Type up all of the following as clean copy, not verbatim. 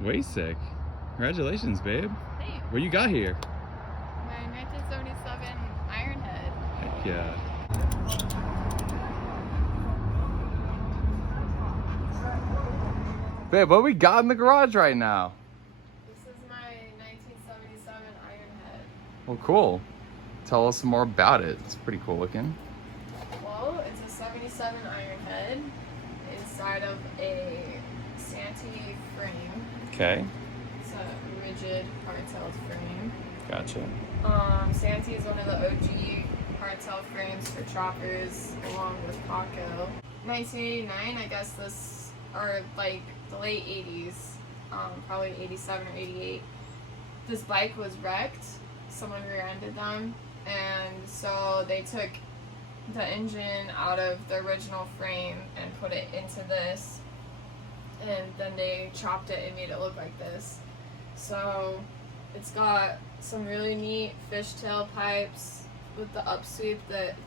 Way sick. Congratulations, babe. Thanks. What you got here? My 1977 Ironhead. Heck yeah. Babe, what we got in the garage right now? This is my 1977 Ironhead. Well, cool. Tell us some more about it. It's pretty cool looking. Well, it's a 77 Ironhead inside of a Santee frame. Okay. It's a rigid hardtail frame. Gotcha. Santee is one of the OG hardtail frames for choppers, along with Paco. 1989, I guess this, or like the late 80s, probably 87 or 88. This bike was wrecked. Someone rear-ended them, and so they took the engine out of the original frame and put it into this, and then they chopped it and made it look like this. So it's got some really neat fishtail pipes with the upsweep.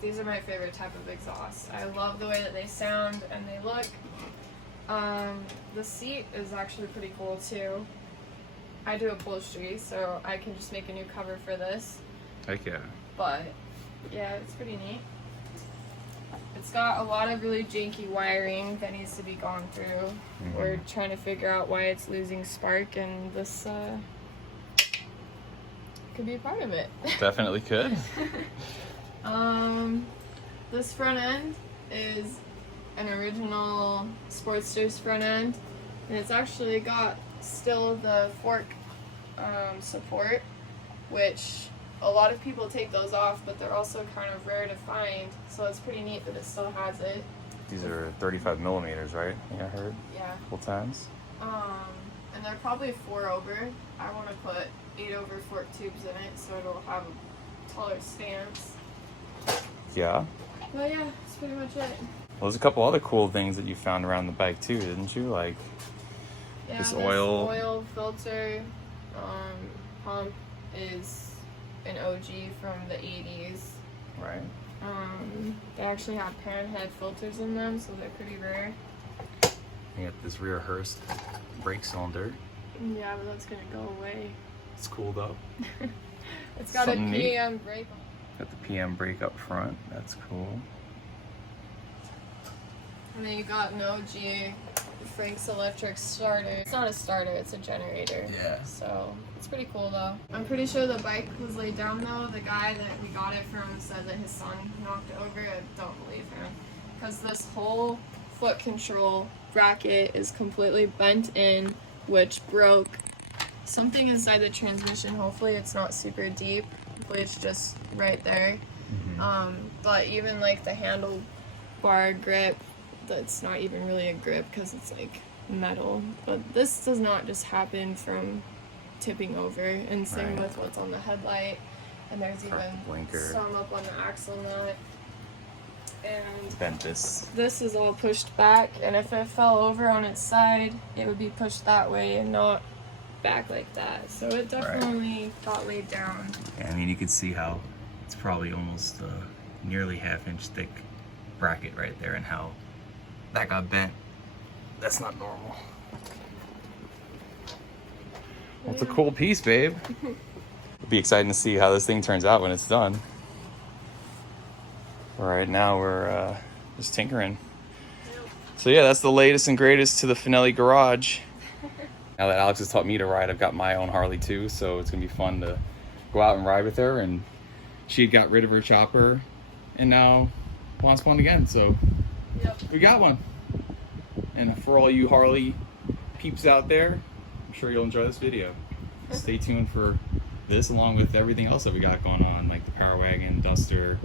These are my favorite type of exhaust. I love the way that they sound and they look. The seat is actually pretty cool too. I do upholstery, so I can just make a new cover for this. Heck yeah. But yeah, it's pretty neat. It's got a lot of really janky wiring that needs to be gone through. Mm-hmm. We're trying to figure out why it's losing spark, and this could be a part of it. Definitely could. This front end is an original Sportster's front end, and it's actually got still the fork support, which a lot of people take those off, but they're also kind of rare to find, so it's pretty neat that it still has it. These are 35 millimeters, right? Yeah, I heard. Yeah. Full times. And they're probably 4 over. I want to put 8 over fork tubes in it so it'll have a taller stance. Yeah. But yeah, that's pretty much it. Well, there's a couple other cool things that you found around the bike too, didn't you? Like Yeah, this this oil. oil filter pump is an OG from the 80s. Right. They actually have Ironhead filters in them, so they're pretty rare. You got this rear Hurst brake cylinder. Yeah, but that's gonna go away. It's cool though. It's got Something a neat. PM brake. Got the PM brake up front. That's cool. And then you got an OG Frank's electric starter. It's not a starter, it's a generator. Yeah. So it's pretty cool though. I'm pretty sure the bike was laid down though. The guy that we got it from said that his son knocked it over. I don't believe him. Because this whole foot control bracket is completely bent in, which broke something inside the transmission. Hopefully it's not super deep. Hopefully it's just right there. Mm-hmm. But even like the handlebar grip, that's not even really a grip because it's like metal. But this does not just happen from tipping over, and same Right. with what's on the headlight, and there's Front even blinker. some up on the axle nut. And Bent this. this is all pushed back, and if it fell over on its side, it would be pushed that way and not back like that. So it definitely got laid down. Yeah, I mean, you can see how it's probably almost nearly half-inch thick bracket right there, and how that got bent. That's not normal. Well, it's a cool piece, babe. It'll be exciting to see how this thing turns out when it's done. Right now we're just tinkering. So yeah, that's the latest and greatest to the Finelli garage. Now that Alex has taught me to ride, I've got my own Harley too, so it's gonna be fun to go out and ride with her. And she had got rid of her chopper and now wants one again, so Yep. we got one. And for all you Harley peeps out there, I'm sure you'll enjoy this video. Stay tuned for this along with everything else that we got going on, like the Power Wagon, Duster,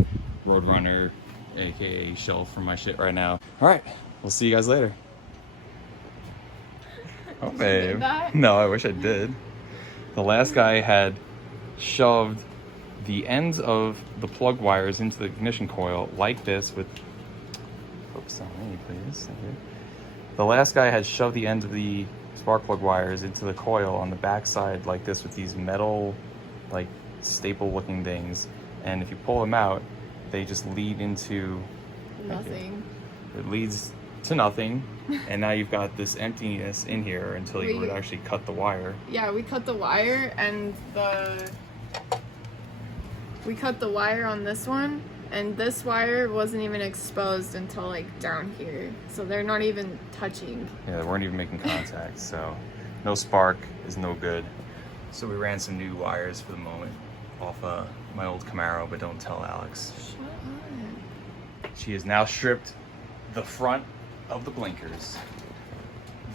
Roadrunner, aka shelf for my shit right now. All right, we'll see you guys later. Oh, Did you babe. do that? No, I wish I did. The last guy had shoved the ends of the plug wires into the ignition coil like this with... Focus on me, please. Thank you. The last guy had shoved the ends of the spark plug wires into the coil on the backside like this with these metal, like staple looking things. And if you pull them out, they just lead into Nothing. It leads to nothing, and now you've got this emptiness in here until you We- would actually cut the wire. Yeah, we cut the wire we cut the wire on this one, and this wire wasn't even exposed until like down here. So they're not even touching. Yeah, they weren't even making contact, so no spark is no good. So we ran some new wires for the moment off my old Camaro, but don't tell Alex. Shut up. She has now stripped the front of the blinkers.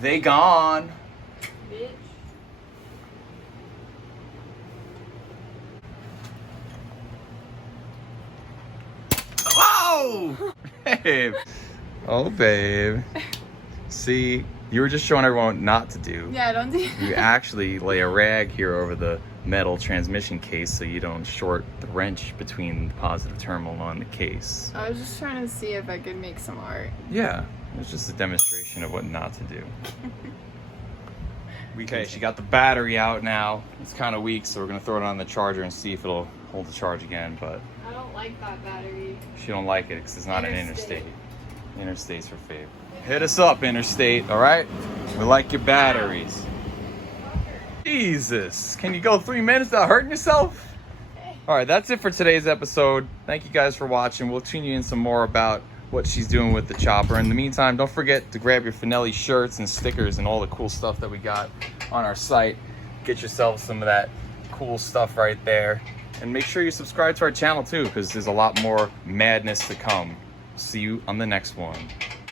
They gone. Bitch. Whoa! Babe. Oh, babe. See, you were just showing everyone what not to do. Yeah, don't do You actually lay a rag here over the metal transmission case so you don't short the wrench between the positive terminal on the case. I was just trying to see if I could make some art. Yeah, it's just a demonstration of what not to do. Okay, she got the battery out now. It's kind of weak, so we're gonna throw it on the charger and see if it'll hold the charge again, but I don't like that battery. she don't like it because it's not an Interstate. interstate. Interstate's her fave. Hit us up, Interstate, all right? We like your batteries. Jesus, can you go 3 minutes without hurting yourself? All right, that's it for today's episode. Thank you guys for watching. We'll tune you in some more about what she's doing with the chopper. In the meantime, don't forget to grab your Finelli shirts and stickers and all the cool stuff that we got on our site. Get yourself some of that cool stuff right there. And make sure you subscribe to our channel too, because there's a lot more madness to come. See you on the next one.